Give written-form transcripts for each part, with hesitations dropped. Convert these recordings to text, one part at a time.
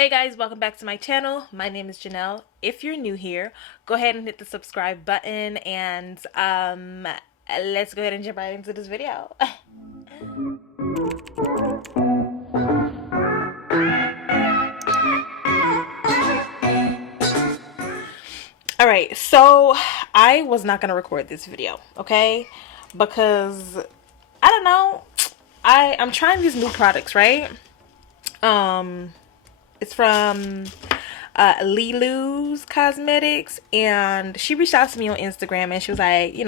Hey guys, welcome back to my channel. My name is Janelle. If you're new here, go ahead and hit the subscribe button and let's go ahead and jump right into this video. Alright, so I was not gonna record this video, okay? Because I don't know. I'm trying these new products, right? It's from Lilu's Cosmetics, and she reached out to me on Instagram and she was like, do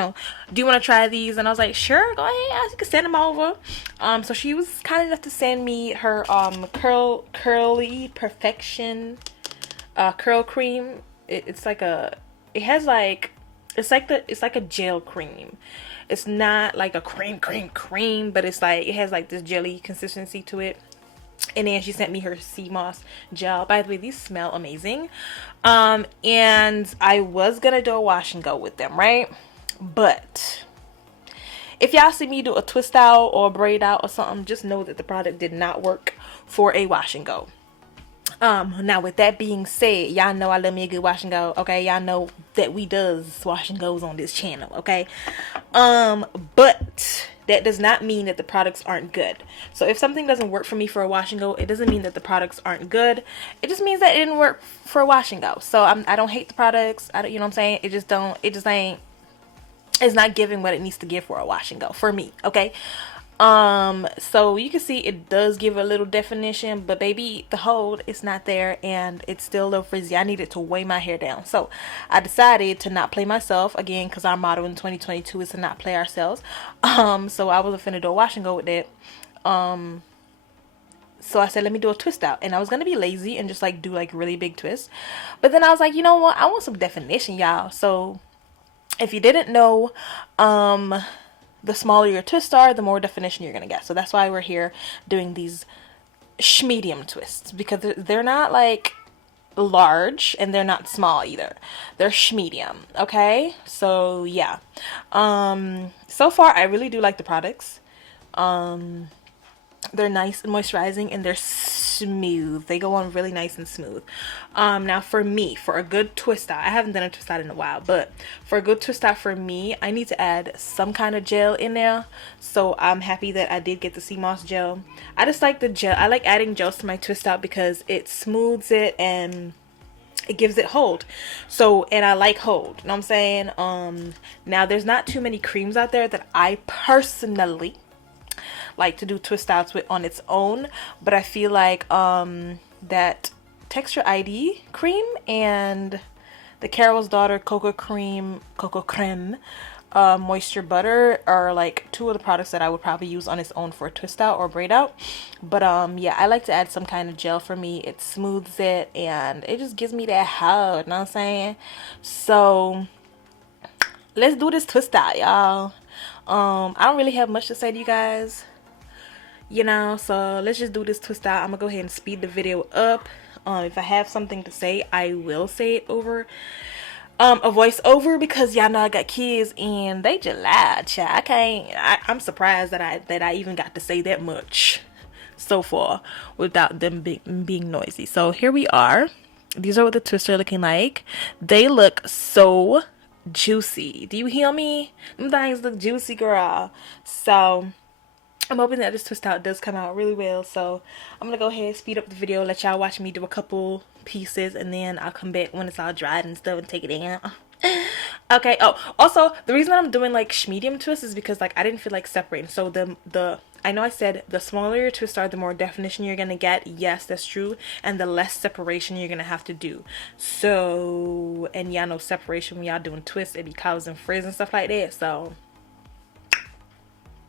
you want to try these? And I was like, sure, go ahead, you can send them over. So she was kind enough to send me her curly perfection curl cream. It's like a gel cream. It's not like a cream, but it's like it has like this jelly consistency to it. And then she sent me her sea moss gel. By the way, these smell amazing. And I was gonna do a wash and go with them, right? But if y'all see me do a twist out or a braid out or something, just know that the product did not work for a wash and go. Now with that being said, y'all know I love me a good wash and go, okay? Y'all know that we does wash and goes on this channel, okay? But that does not mean that the products aren't good. So if something doesn't work for me for a wash and go, it doesn't mean that the products aren't good. It just means that it didn't work for a wash and go. So I don't hate the products. You know what I'm saying? It's not giving what it needs to give for a wash and go for me, okay? So you can see it does give a little definition, but baby, the hold is not there and it's still a little frizzy. I needed to weigh my hair down. So I decided to not play myself again, because our motto in 2022 is to not play ourselves. So I wasn't finna do a wash and go with that. So I said, let me do a twist out, and I was gonna be lazy and just like do like really big twists, but then I was like, you know what, I want some definition, y'all. So if you didn't know, the smaller your twists are, the more definition you're gonna get. So that's why we're here doing these medium twists, because they're not like large and they're not small either. They're medium, okay? So yeah. So far I really do like the products. They're nice and moisturizing, and they're smooth. They go on really nice and smooth. Now for me, for a good twist out, I haven't done a twist out in a while, but for a good twist out for me, I need to add some kind of gel in there. So I'm happy that I did get the sea moss gel. I just like the gel. I like adding gels to my twist out because it smooths it and it gives it hold. So, and I like hold, you know what I'm saying? Now there's not too many creams out there that I personally like to do twist outs with on its own, but I feel like that Texture ID cream and the Carol's Daughter cocoa creme moisture butter are like two of the products that I would probably use on its own for a twist out or braid out. But yeah, I like to add some kind of gel. For me, it smooths it and it just gives me that hold, you know what I'm saying? So let's do this twist out, y'all. I don't really have much to say to you guys, so let's just do this twist out. I'm gonna go ahead and speed the video up. If I have something to say, I will say it over a voiceover, because y'all know I got kids and they just loud, child. I'm surprised that I even got to say that much so far without them being noisy. So here we are. These are what the twists are looking like. They look so juicy. Do you hear me? Them things look juicy, girl. So I'm hoping that this twist out does come out really well. So I'm gonna go ahead, speed up the video, let y'all watch me do a couple pieces, and then I'll come back when it's all dried and stuff and take it in. Okay. Oh, also the reason I'm doing like medium twists is because like I didn't feel like separating. So I know I said the smaller your twists are, the more definition you're gonna get. Yes, that's true, and the less separation you're gonna have to do. So, and y'all know separation when y'all doing twists, it be causing frizz and stuff like that. So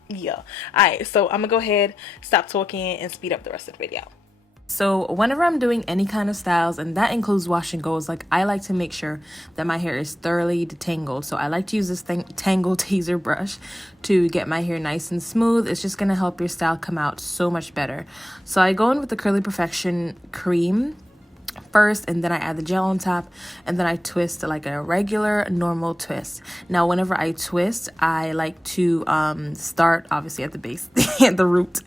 yeah. Alright, so I'm gonna go ahead, stop talking, and speed up the rest of the video. So whenever I'm doing any kind of styles, and that includes wash and goes, like I like to make sure that my hair is thoroughly detangled. So I like to use this Tangle Teaser brush to get my hair nice and smooth. It's just gonna help your style come out so much better. So I go in with the Curly Perfection cream first, and then I add the gel on top, and then I twist like a regular normal twist. Now whenever I twist, I like to start obviously at the base at the root,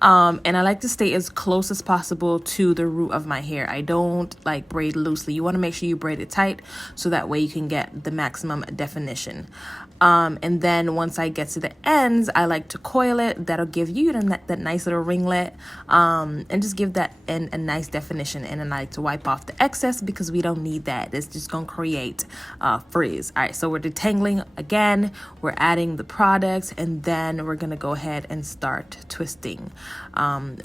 and I like to stay as close as possible to the root of my hair. I don't like braid loosely. You want to make sure you braid it tight so that way you can get the maximum definition. And then once I get to the ends, I like to coil it. That'll give you that nice little ringlet, and just give that end a nice definition. And then I like to wipe off the excess because we don't need that. It's just gonna create frizz. All right, so we're detangling again. We're adding the products, and then we're gonna go ahead and start twisting.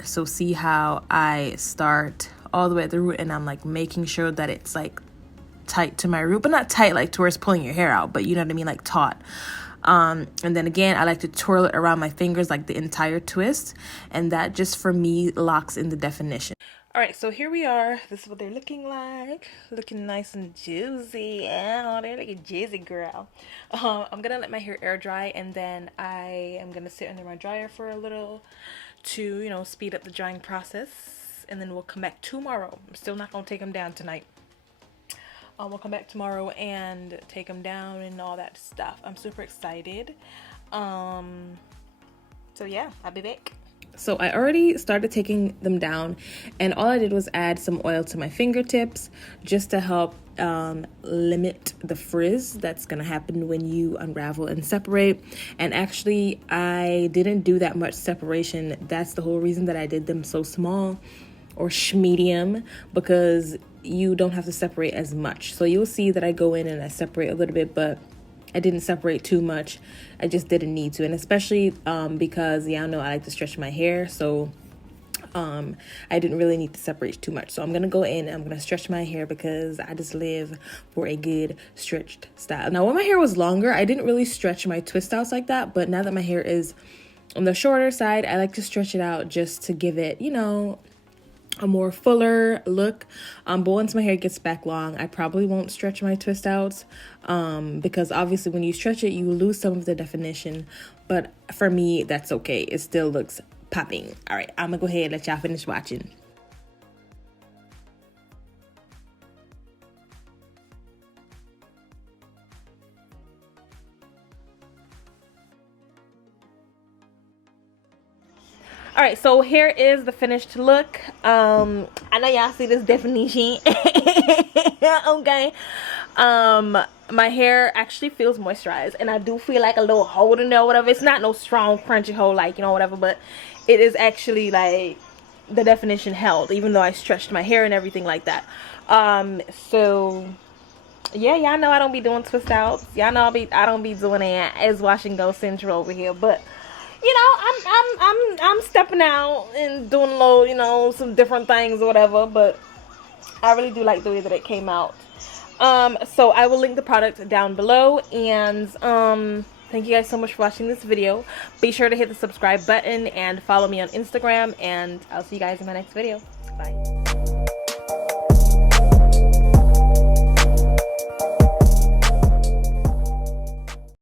So see how I start all the way at the root, and I'm like making sure that it's like tight to my root, but not tight like to where it's pulling your hair out, but you know what I mean, like taut. And then again, I like to twirl it around my fingers like the entire twist, and that just for me locks in the definition. All right, so here we are. This is what they're looking like. Looking nice and juicy. Oh, they're looking juicy, girl. I'm gonna let my hair air dry, and then I am gonna sit under my dryer for a little to, you know, speed up the drying process, and then we'll come back tomorrow. I'm still not gonna take them down tonight. We'll come back tomorrow and take them down and all that stuff. I'm super excited. So yeah, I'll be back. So I already started taking them down, and all I did was add some oil to my fingertips just to help limit the frizz that's gonna happen when you unravel and separate. And actually, I didn't do that much separation. That's the whole reason that I did them so small or medium, because you don't have to separate as much. So you'll see that I go in and I separate a little bit, but I didn't separate too much. I just didn't need to. And especially because y'all know I like to stretch my hair, so I didn't really need to separate too much. So I'm gonna go in and I'm gonna stretch my hair because I just live for a good stretched style. Now when my hair was longer, I didn't really stretch my twist outs like that, but now that my hair is on the shorter side, I like to stretch it out just to give it, you know, a more fuller look. But once my hair gets back long, I probably won't stretch my twist outs, because obviously when you stretch it, you lose some of the definition. But for me, that's okay. It still looks popping. All right, I'm gonna go ahead and let y'all finish watching. All right, so here is the finished look. I know y'all see this definition. Okay. My hair actually feels moisturized, and I do feel like a little hold in there or whatever. It's not no strong crunchy hold, like, you know, whatever, but it is actually like the definition held, even though I stretched my hair and everything like that. So yeah, y'all know I don't be doing twist outs. Y'all know I don't be doing it as wash and go central over here, but you know, I'm stepping out and doing a little, you know, some different things or whatever, but I really do like the way that it came out. So I will link the product down below, and thank you guys so much for watching this video. Be sure to hit the subscribe button and follow me on Instagram, and I'll see you guys in my next video. Bye.